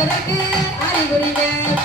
என்பதற்கு அறிகுறிகள்.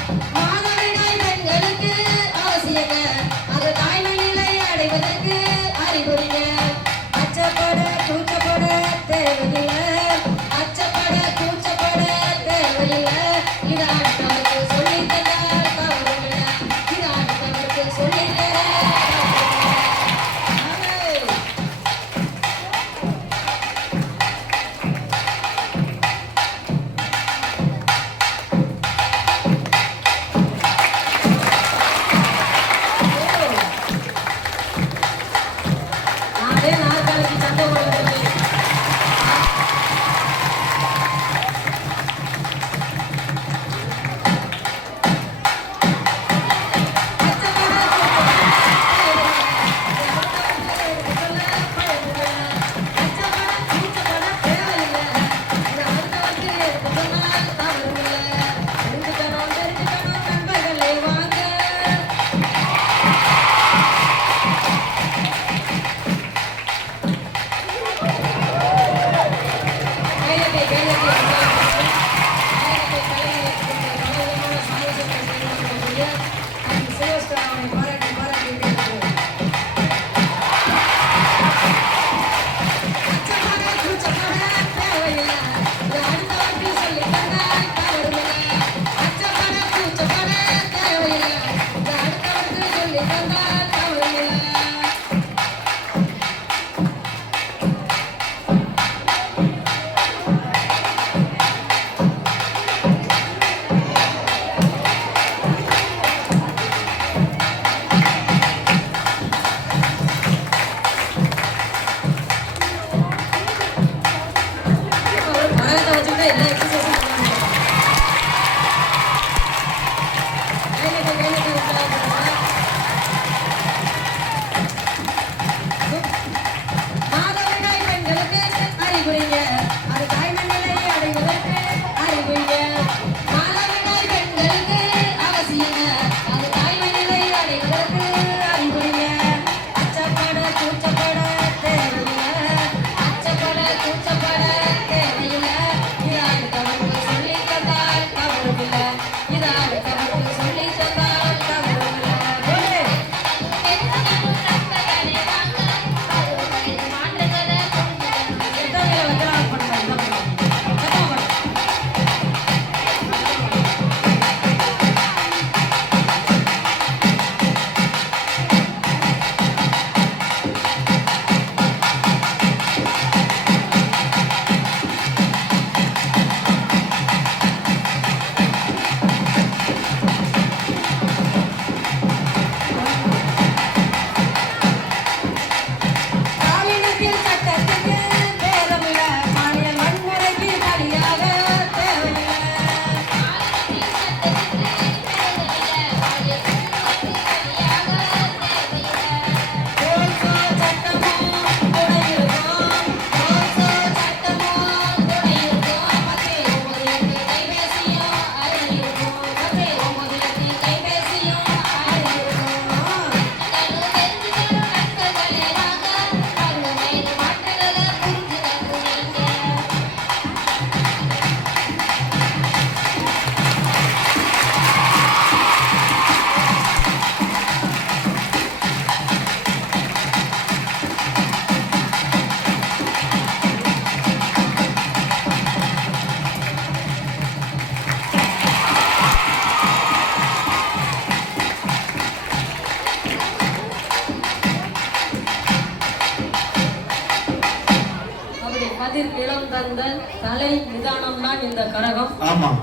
தந்த கலை நிதானம் தான் இந்த கரகம்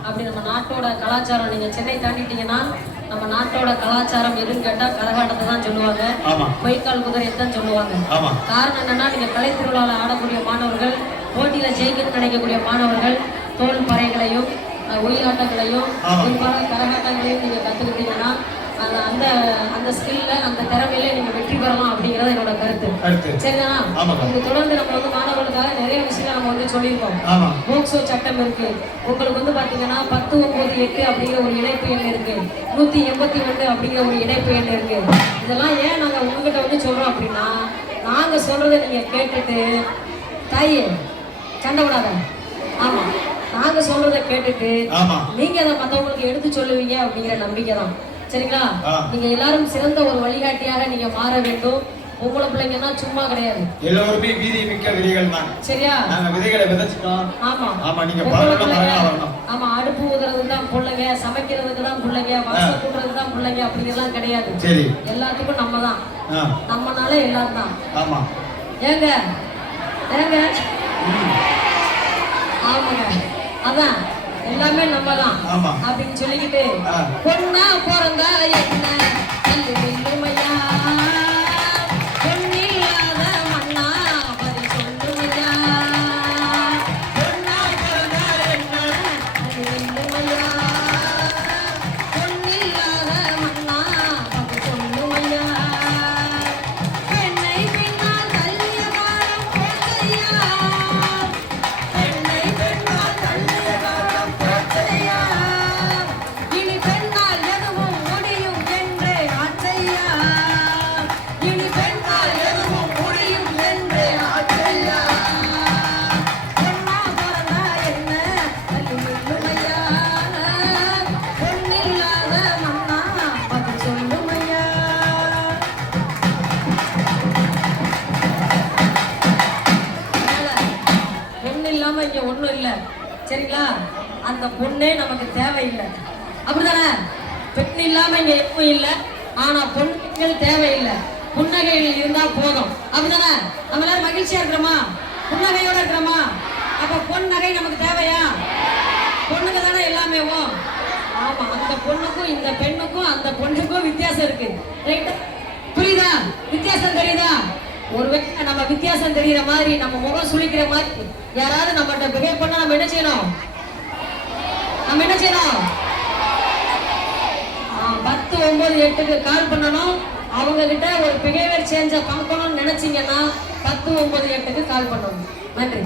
அப்படி நம்ம நாட்டோட கலாச்சாரம் நீங்க சென்னை தாண்டிட்டீங்கன்னா நம்ம நாட்டோட கலாச்சாரம் எதுன்னு கேட்டா கரகாட்டத்தை தான் சொல்லுவாங்க. பொய்க்கால் குதிரையை தான் சொல்லுவாங்க. காரணம் என்னன்னா நீங்க கலை திருவிழாவில் ஆடக்கூடிய மாணவர்கள் போட்டியில ஜெயிக்கணும்னு நினைக்கக்கூடிய மாணவர்கள் தோல் பறைகளையும் ஒயிலாட்டங்களையும். குறிப்பாக கரகாட்டங்களையும் நீங்க கத்துக்கிட்டீங்கன்னா அந்த அந்த அந்த ஸ்கில்ல அந்த திறமையில நீங்க வெற்றி பெறலாம் அப்படிங்கறது என்னோட கருத்து. சரிதானா. இது தொடர்ந்து நம்ம வந்து மாணவர்களுக்காக நிறைய விஷயங்கள் நம்ம வந்து சொல்லியிருக்கோம். போக்சோ சட்டம் இருக்கு. உங்களுக்கு வந்து பாத்தீங்கன்னா பத்து ஒன்பது எட்டு அப்படிங்கிற ஒரு இணைப்பு எண் இருக்கு. நூத்தி எண்பத்தி ரெண்டு அப்படிங்கிற ஒரு இணைப்பு எண் இருக்கு. இதெல்லாம் ஏன் நாங்க உங்ககிட்ட வந்து சொல்றோம் அப்படின்னா நாங்க சொல்றதை நீங்க கேட்டுட்டு தாயே சண்டை விடாத ஆமா. நாங்க சொல்றதை கேட்டுட்டு நீங்க அதை மத்தவங்களுக்கு எடுத்து சொல்லுவீங்க அப்படிங்கிற நம்பிக்கை தான் சரிங்களா. நீங்க எல்லாரும் சிறந்த ஒரு வழிகாட்டியாக நீங்க மாற வேண்டும். உங்களை பிள்ளைங்கன்னா சும்மா கிடையாது. எல்லோருமே வீதி மிக்க விதிகள் தான் சரியா? நாங்க விதைகளை விதைச்சிட்டோம். ஆமா. ஆமா நீங்க ஆமா அடுப்பு ஊதுறதுக்கு தான் பிள்ளைங்க சமைக்கிறதுக்கு தான் பிள்ளைங்க வாசல் கூட்டுறதுக்கு தான் பிள்ளைங்க அப்படிங்கிறதுலாம் கிடையாது. சரி. எல்லாத்துக்கும் நம்ம தான். நம்மனால எல்லாரும் தான். ஆமா. ஏங்க? ஏங்க? ஆமாங்க. அதான். எல்லாமே நம்ம தான் அப்படின்னு சொல்லிக்கிட்டு. பொண்ணா பிறந்தா என்ன? அந்த பொண்ணே நமக்கு தேவையில்லை. அப்படிதானே பெண் இல்லாம இங்க எதுவும் இல்லை. ஆனா பொண்ணுகள் தேவையில்லை. புன்னகைகள் இருந்தா போதும். அப்படிதானே நம்ம எல்லாரும் மகிழ்ச்சியா இருக்கிறோமா? புன்னகையோட இருக்கிறோமா? அப்ப பொன் நகை நமக்கு தேவையா? பொண்ணுங்க தானே எல்லாமே ஆமா அந்த பொண்ணுக்கும் இந்த பெண்ணுக்கும் அந்த பொண்ணுக்கும் வித்தியாசம் இருக்கு. ரைட்டா புரியுதா? வித்தியாசம் தெரியுதா? ஒருவேளை நம்ம வித்தியாசம் தெரியுற மாதிரி நம்ம முகம் சுழிக்கிற மாதிரி யாராவது நம்மகிட்ட பிஹேவ் பண்ணா நம்ம என்ன செய்யணும்? நம்ம என்ன செய்யணும்? பத்து ஒன்பது எட்டுக்கு கால் பண்ணணும். அவங்க கிட்ட ஒரு பிஹேவியர் சேஞ்ச பார்க்கணும்னு நினைச்சீங்கன்னா பத்து ஒன்பது எட்டுக்கு கால் பண்ணணும். நன்றி.